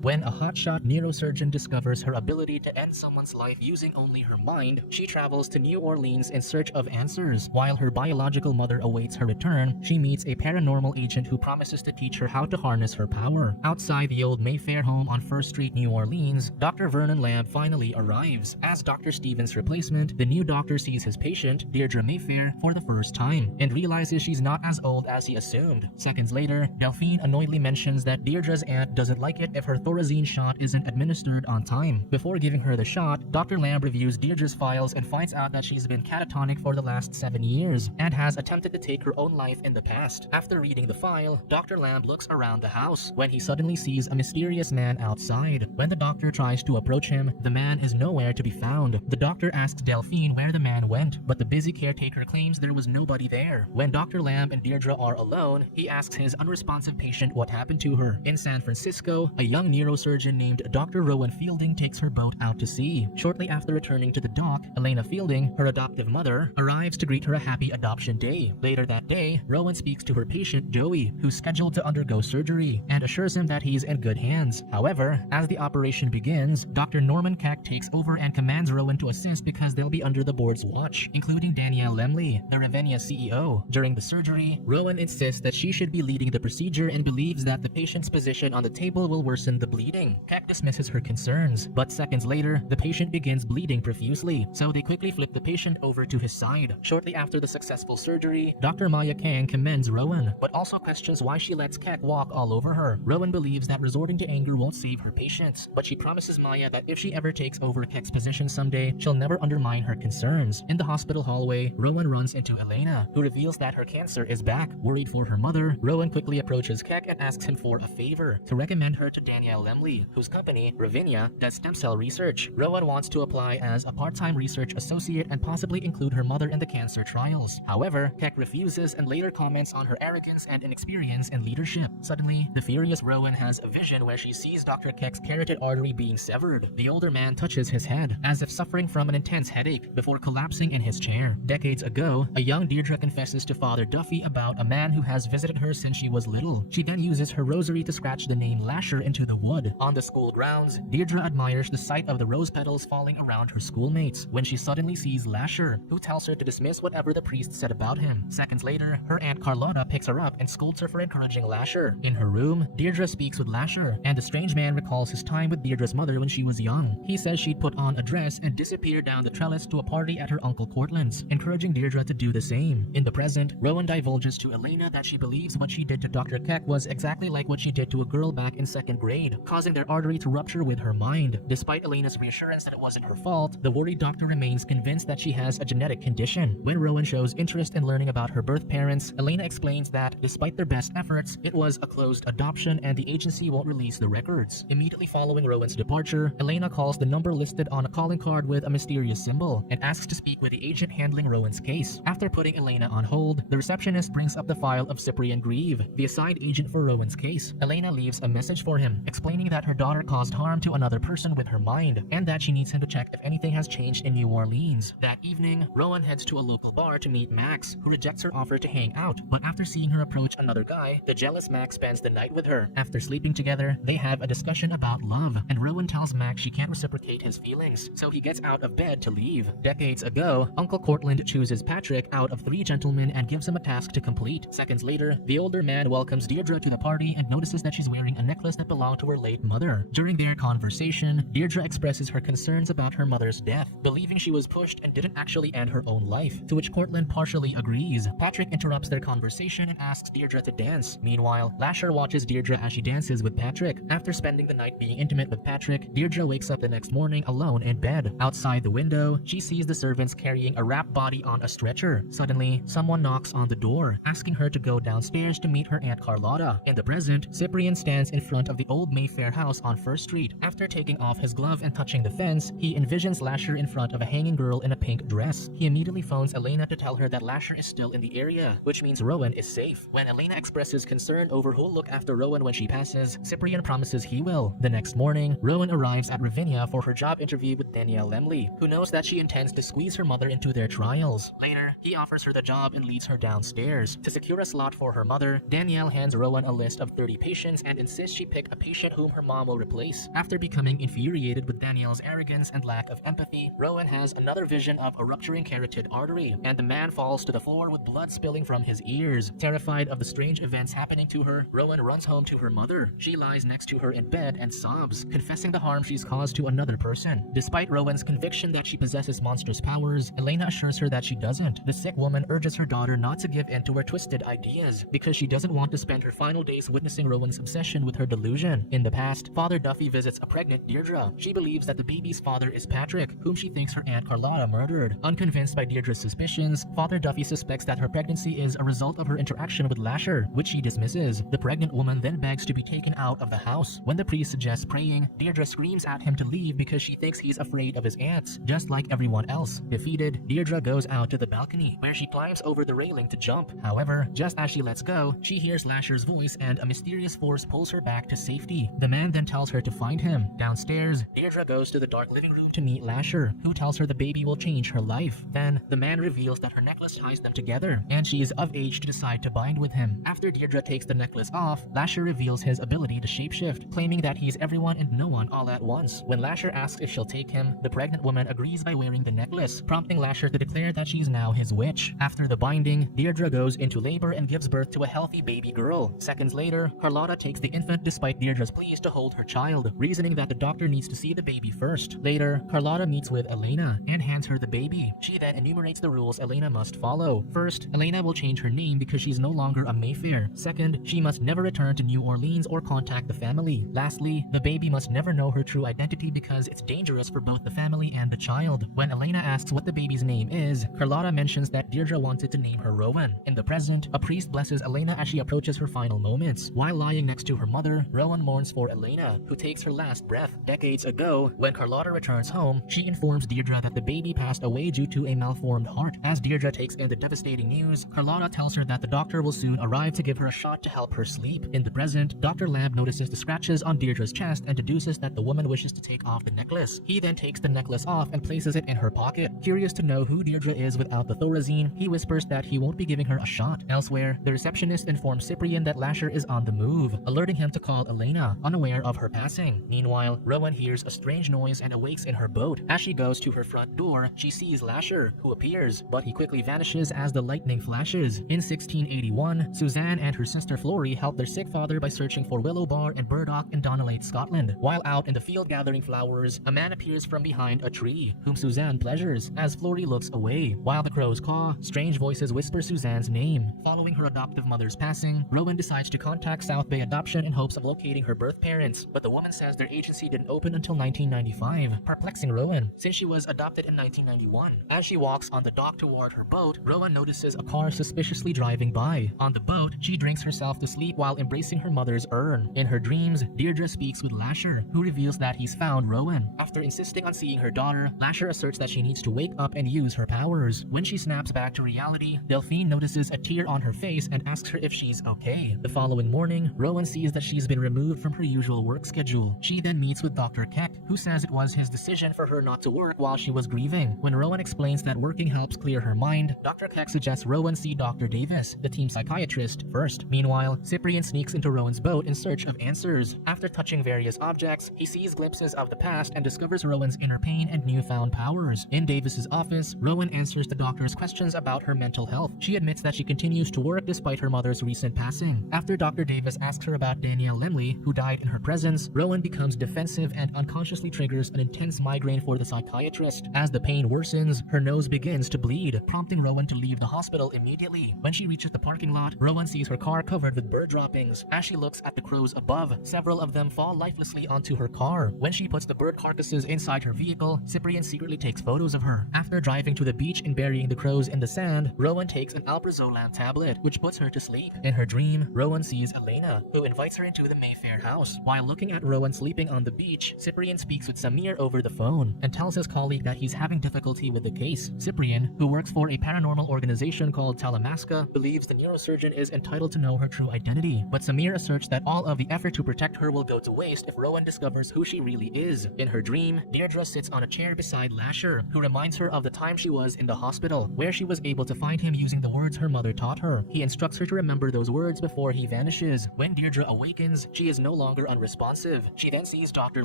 When a hotshot neurosurgeon discovers her ability to end someone's life using only her mind, she travels to New Orleans in search of answers. While her biological mother awaits her return, she meets a paranormal agent who promises to teach her how to harness her power. Outside the old Mayfair home on First Street, New Orleans, Dr. Vernon Lamb finally arrives. As Dr. Stevens' replacement, the new doctor sees his patient, Deirdre Mayfair, for the first time, and realizes she's not as old as he assumed. Seconds later, Delphine annoyedly mentions that Deirdre's aunt doesn't like it if her Thorazine shot isn't administered on time. Before giving her the shot, Dr. Lamb reviews Deirdre's files and finds out that she's been catatonic for the last 7 years, and has attempted to take her own life in the past. After reading the file, Dr. Lamb looks around the house, when he suddenly sees a mysterious man outside. When the doctor tries to approach him, the man is nowhere to be found. The doctor asks Delphine where the man went, but the busy caretaker claims there was nobody there. When Dr. Lamb and Deirdre are alone, he asks his unresponsive patient what happened to her. In San Francisco, a young neurosurgeon named Dr. Rowan Fielding takes her boat out to sea. Shortly after returning to the dock, Elena Fielding, her adoptive mother, arrives to greet her a happy adoption day. Later that day, Rowan speaks to her patient, Joey, who's scheduled to undergo surgery, and assures him that he's in good hands. However, as the operation begins, Dr. Norman Keck takes over and commands Rowan to assist because they'll be under the board's watch, including Danielle Lemley, the Ravinia CEO. During the surgery, Rowan insists that she should be leading the procedure and believes that the patient's position on the table will worsen the bleeding. Keck dismisses her concerns, but seconds later, the patient begins bleeding profusely, so they quickly flip the patient over to his side. Shortly after the successful surgery, Dr. Maya Kang commends Rowan, but also questions why she lets Keck walk all over her. Rowan believes that resorting to anger won't save her patients, but she promises Maya that if she ever takes over Keck's position someday, she'll never undermine her concerns. In the hospital hallway, Rowan runs into Elena, who reveals that her cancer is back. Worried for her mother, Rowan quickly approaches Keck and asks him for a favor, to recommend her to Danielle Lemley, whose company, Ravinia, does stem cell research. Rowan wants to apply as a part-time research associate and possibly include her mother in the cancer trials. However, Keck refuses and later comments on her arrogance and inexperience in leadership. Suddenly, the furious Rowan has a vision where she sees Dr. Keck's carotid artery being severed. The older man touches his head, as if suffering from an intense headache, before collapsing in his chair. Decades ago, a young Deirdre confesses to Father Duffy about a man who has visited her since she was little. She then uses her rosary to scratch the name Lasher into the wood. On the school grounds, Deirdre admires the sight of the rose petals falling around her schoolmates, when she suddenly sees Lasher, who tells her to dismiss whatever the priest said about him. Seconds later, her Aunt Carlotta picks her up and scolds her for encouraging Lasher. In her room, Deirdre speaks with Lasher, and the strange man recalls his time with Deirdre's mother when she was young. He says she'd put on a dress and disappear down the trellis to a party at her Uncle Cortland's, encouraging Deirdre to do the same. In the present, Rowan divulges to Elena that she believes what she did to Dr. Keck was exactly like what she did to a girl back in 2nd grade, causing their artery to rupture with her mind. Despite Elena's reassurance that it wasn't her fault, the worried doctor remains convinced that she has a genetic condition. When Rowan shows interest in learning about her birth parents, Elena explains that, despite their best efforts, it was a closed adoption and the agency won't release the records. Immediately following Rowan's departure, Elena calls the number listed on a calling card with a mysterious symbol and asks to speak with the agent handling Rowan's case. After putting Elena on hold, the receptionist brings up the file of Cyprian Grieve, the assigned agent for Rowan's case. Elena leaves a message for him, explaining that her daughter caused harm to another person with her mind, and that she needs him to check if anything has changed in New Orleans. That evening, Rowan heads to a local bar to meet Max, who rejects her offer to hang out, but after seeing her approach another guy, the jealous Max spends the night with her. After sleeping together, they have a discussion about love, and Rowan tells Max she can't reciprocate his feelings, so he gets out of bed to leave. Decades ago, Uncle Cortland chooses Patrick out of 3 gentlemen and gives him a task to complete. Seconds later, the older man welcomes Deirdre to the party and notices that she's wearing a necklace that belonged to her late mother. During their conversation, Deirdre expresses her concerns about her mother's death, believing she was pushed and didn't actually end her own life, to which Cortland partially agrees. Patrick interrupts their conversation and asks Deirdre to dance. Meanwhile, Lasher watches Deirdre as she dances with Patrick. After spending the night being intimate with Patrick, Deirdre wakes up the next morning alone in bed. Outside the window, she sees the servants carrying a wrapped body on a stretcher. Suddenly, someone knocks on the door, asking her to go downstairs to meet her Aunt Carlotta. In the present, Cyprian stands in front of the old Mayfair house on First Street. After taking off his glove and touching the fence, he envisions Lasher in front of a hanging girl in a pink dress. He immediately phones Elena to tell her that Lasher is still in the area, which means Rowan is safe. When Elena expresses concern over who'll look after Rowan when she passes, Cyprian promises he will. The next morning, Rowan arrives at Ravinia for her job interview with Danielle Lemley, who knows that she intends to squeeze her mother into their trials. Later, he offers her the job and leads her downstairs. To secure a slot for her mother, Danielle hands Rowan a list of 30 patients and insists she pick a patient patient whom her mom will replace. After becoming infuriated with Danielle's arrogance and lack of empathy, Rowan has another vision of a rupturing carotid artery, and the man falls to the floor with blood spilling from his ears. Terrified of the strange events happening to her, Rowan runs home to her mother. She lies next to her in bed and sobs, confessing the harm she's caused to another person. Despite Rowan's conviction that she possesses monstrous powers, Elena assures her that she doesn't. The sick woman urges her daughter not to give in to her twisted ideas, because she doesn't want to spend her final days witnessing Rowan's obsession with her delusion. In the past, Father Duffy visits a pregnant Deirdre. She believes that the baby's father is Patrick, whom she thinks her Aunt Carlotta murdered. Unconvinced by Deirdre's suspicions, Father Duffy suspects that her pregnancy is a result of her interaction with Lasher, which she dismisses. The pregnant woman then begs to be taken out of the house. When the priest suggests praying, Deirdre screams at him to leave because she thinks he's afraid of his aunts, just like everyone else. Defeated, Deirdre goes out to the balcony, where she climbs over the railing to jump. However, just as she lets go, she hears Lasher's voice and a mysterious force pulls her back to safety. The man then tells her to find him. Downstairs, Deirdre goes to the dark living room to meet Lasher, who tells her the baby will change her life. Then, the man reveals that her necklace ties them together, and she is of age to decide to bind with him. After Deirdre takes the necklace off, Lasher reveals his ability to shapeshift, claiming that he's everyone and no one all at once. When Lasher asks if she'll take him, the pregnant woman agrees by wearing the necklace, prompting Lasher to declare that she's now his witch. After the binding, Deirdre goes into labor and gives birth to a healthy baby girl. Seconds later, Carlotta takes the infant despite Deirdre's pleas to hold her child, reasoning that the doctor needs to see the baby first. Later, Carlotta meets with Elena and hands her the baby. She then enumerates the rules Elena must follow. First, Elena will change her name because she's no longer a Mayfair. Second, she must never return to New Orleans or contact the family. Lastly, the baby must never know her true identity because it's dangerous for both the family and the child. When Elena asks what the baby's name is, Carlotta mentions that Deirdre wanted to name her Rowan. In the present, a priest blesses Elena as she approaches her final moments. While lying next to her mother, Rowan mourns for Elena, who takes her last breath. Decades ago, when Carlotta returns home, she informs Deirdre that the baby passed away due to a malformed heart. As Deirdre takes in the devastating news, Carlotta tells her that the doctor will soon arrive to give her a shot to help her sleep. In the present, Dr. Lamb notices the scratches on Deirdre's chest and deduces that the woman wishes to take off the necklace. He then takes the necklace off and places it in her pocket. Curious to know who Deirdre is without the Thorazine, he whispers that he won't be giving her a shot. Elsewhere, the receptionist informs Cyprian that Lasher is on the move, alerting him to call Elena, unaware of her passing. Meanwhile, Rowan hears a strange noise and awakes in her boat. As she goes to her front door, she sees Lasher, who appears, but he quickly vanishes as the lightning flashes. In 1681, Suzanne and her sister Florrie help their sick father by searching for Willow Bar and Burdock in Donelate, Scotland. While out in the field gathering flowers, a man appears from behind a tree, whom Suzanne pleasures, as Florrie looks away. While the crows caw, strange voices whisper Suzanne's name. Following her adoptive mother's passing, Rowan decides to contact South Bay Adoption in hopes of locating her birth parents, but the woman says their agency didn't open until 1995, perplexing Rowan, since she was adopted in 1991. As she walks on the dock toward her boat, Rowan notices a car suspiciously driving by. On the boat, she drinks herself to sleep while embracing her mother's urn. In her dreams, Deirdre speaks with Lasher, who reveals that he's found Rowan. After insisting on seeing her daughter, Lasher asserts that she needs to wake up and use her powers. When she snaps back to reality, Delphine notices a tear on her face and asks her if she's okay. The following morning, Rowan sees that she's been removed from her usual work schedule. She then meets with Dr. Keck, who says it was his decision for her not to work while she was grieving. When Rowan explains that working helps clear her mind, Dr. Keck suggests Rowan see Dr. Davis, the team psychiatrist, first. Meanwhile, Cyprian sneaks into Rowan's boat in search of answers. After touching various objects, he sees glimpses of the past and discovers Rowan's inner pain and newfound powers. In Davis's office, Rowan answers the doctor's questions about her mental health. She admits that she continues to work despite her mother's recent passing. After Dr. Davis asks her about Danielle Lemley, who died in her presence, Rowan becomes defensive and unconsciously triggers an intense migraine for the psychiatrist. As the pain worsens, her nose begins to bleed, prompting Rowan to leave the hospital immediately. When she reaches the parking lot, Rowan sees her car covered with bird droppings. As she looks at the crows above, several of them fall lifelessly onto her car. When she puts the bird carcasses inside her vehicle, Cyprian secretly takes photos of her. After driving to the beach and burying the crows in the sand, Rowan takes an alprazolam tablet, which puts her to sleep. In her dream, Rowan sees Elena, who invites her into the Mayfair house. While looking at Rowan sleeping on the beach, Cyprian speaks with Samir over the phone and tells his colleague that he's having difficulty with the case. Cyprian, who works for a paranormal organization called Talamasca, believes the neurosurgeon is entitled to know her true identity, but Samir asserts that all of the effort to protect her will go to waste if Rowan discovers who she really is. In her dream, Deirdre sits on a chair beside Lasher, who reminds her of the time she was in the hospital, where she was able to find him using the words her mother taught her. He instructs her to remember those words before he vanishes. When Deirdre awakens, she is no longer unresponsive. She then sees Dr.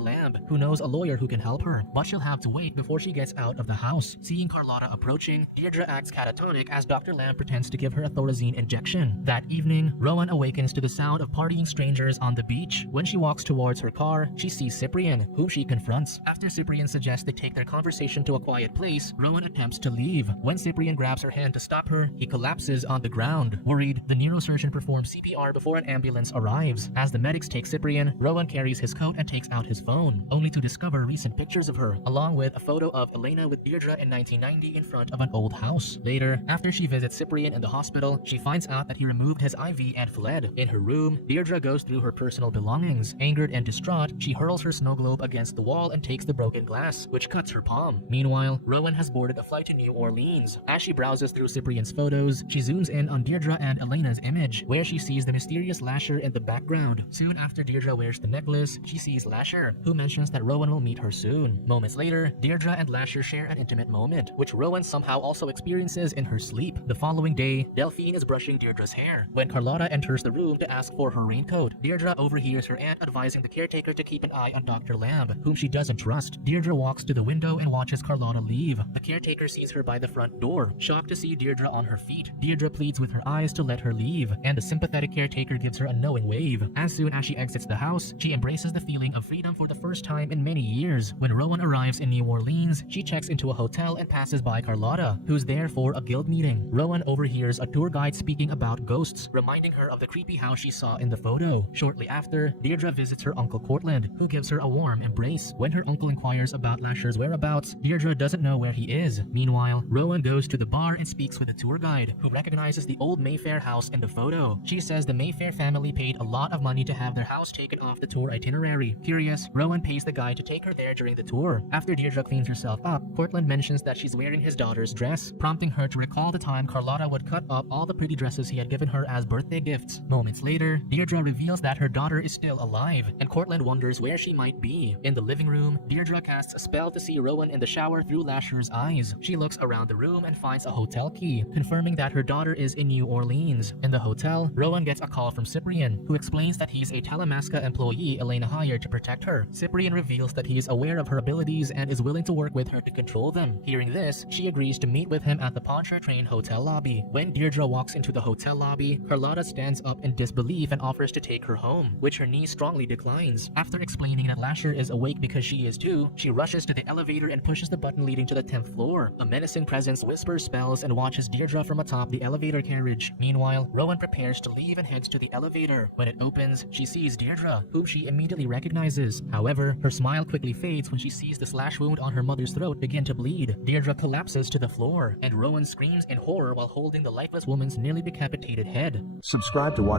Lamb, who knows a lawyer who can help her, but she'll have to wait before she gets out of the house. Seeing Carlotta approaching, Deirdre acts catatonic as Dr. Lamb pretends to give her a Thorazine injection. That evening, Rowan awakens to the sound of partying strangers on the beach. When she walks towards her car, she sees Cyprian, whom she confronts. After Cyprian suggests they take their conversation to a quiet place, Rowan attempts to leave. When Cyprian grabs her hand to stop her, he collapses on the ground. Worried, the neurosurgeon performs CPR before an ambulance arrives. As the medics take Cyprian, Rowan carries his coat and takes out his phone, only to discover recent pictures of her, along with a photo of Elena with Deirdre in 1990 in front of an old house. Later, after she visits Cyprian in the hospital, she finds out that he removed his IV and fled. In her room, Deirdre goes through her personal belongings. Angered and distraught, she hurls her snow globe against the wall and takes the broken glass, which cuts her palm. Meanwhile, Rowan has boarded a flight to New Orleans. As she browses through Cyprian's photos, she zooms in on Deirdre and Elena's image, where she sees the mysterious Lasher in the background. Soon after Deirdre wears the necklace, she sees Lasher, who mentions that Rowan will meet her soon. Moments later, Deirdre and Lasher share an intimate moment, which Rowan somehow also experiences in her sleep. The following day, Delphine is brushing Deirdre's hair. When Carlotta enters the room to ask for her raincoat, Deirdre overhears her aunt advising the caretaker to keep an eye on Dr. Lamb, whom she doesn't trust. Deirdre walks to the window and watches Carlotta leave. The caretaker sees her by the front door, shocked to see Deirdre on her feet. Deirdre pleads with her eyes to let her leave, and the sympathetic caretaker gives her a knowing wave. As soon as she exits the house, she embraces the feeling of freedom for the first time in many years. When Rowan arrives in New Orleans, she checks into a hotel and passes by Carlotta, who's there for a guild meeting. Rowan overhears a tour guide speaking about ghosts, reminding her of the creepy house she saw in the photo. Shortly after, Deirdre visits her uncle Cortland, who gives her a warm embrace. When her uncle inquires about Lasher's whereabouts, Deirdre doesn't know where he is. Meanwhile, Rowan goes to the bar and speaks with the tour guide, who recognizes the old Mayfair house in the photo. She says the Mayfair family paid a lot of money to have their house taken off the tour itinerary. Curious, Rowan pays the guide to take her there during the tour. After Deirdre cleans herself up, Cortland mentions that she's wearing his daughter's dress, prompting her to recall the time Carlotta would cut up all the pretty dresses he had given her as birthday gifts. Moments later, Deirdre reveals that her daughter is still alive, and Cortland wonders where she might be. In the living room, Deirdre casts a spell to see Rowan in the shower through Lasher's eyes. She looks around the room and finds a hotel key, confirming that her daughter is in New Orleans. In the hotel, Rowan gets a call from Cyprian, who explains that he's a Talamasca employee Elena hired to protect her. Cyprian reveals that he is aware of her abilities and is willing to work with her to control them. Hearing this, she agrees to meet with him at the Pontchartrain hotel lobby. When Deirdre walks into the hotel lobby, Carlotta stands up in disbelief and offers to take her home, which her niece strongly declines. After explaining that Lasher is awake because she is too, she rushes to the elevator and pushes the button leading to the 10th floor. A menacing presence whispers spells and watches Deirdre from atop the elevator carriage. Meanwhile, Rowan prepares to leave and heads to the elevator. When it opens, she sees Deirdre, whom she immediately recognizes. However, her smile quickly fades when she sees the slash wound on her mother's throat begin to bleed. Deirdre collapses to the floor, and Rowan screams in horror while holding the lifeless woman's nearly decapitated head. Subscribe to watch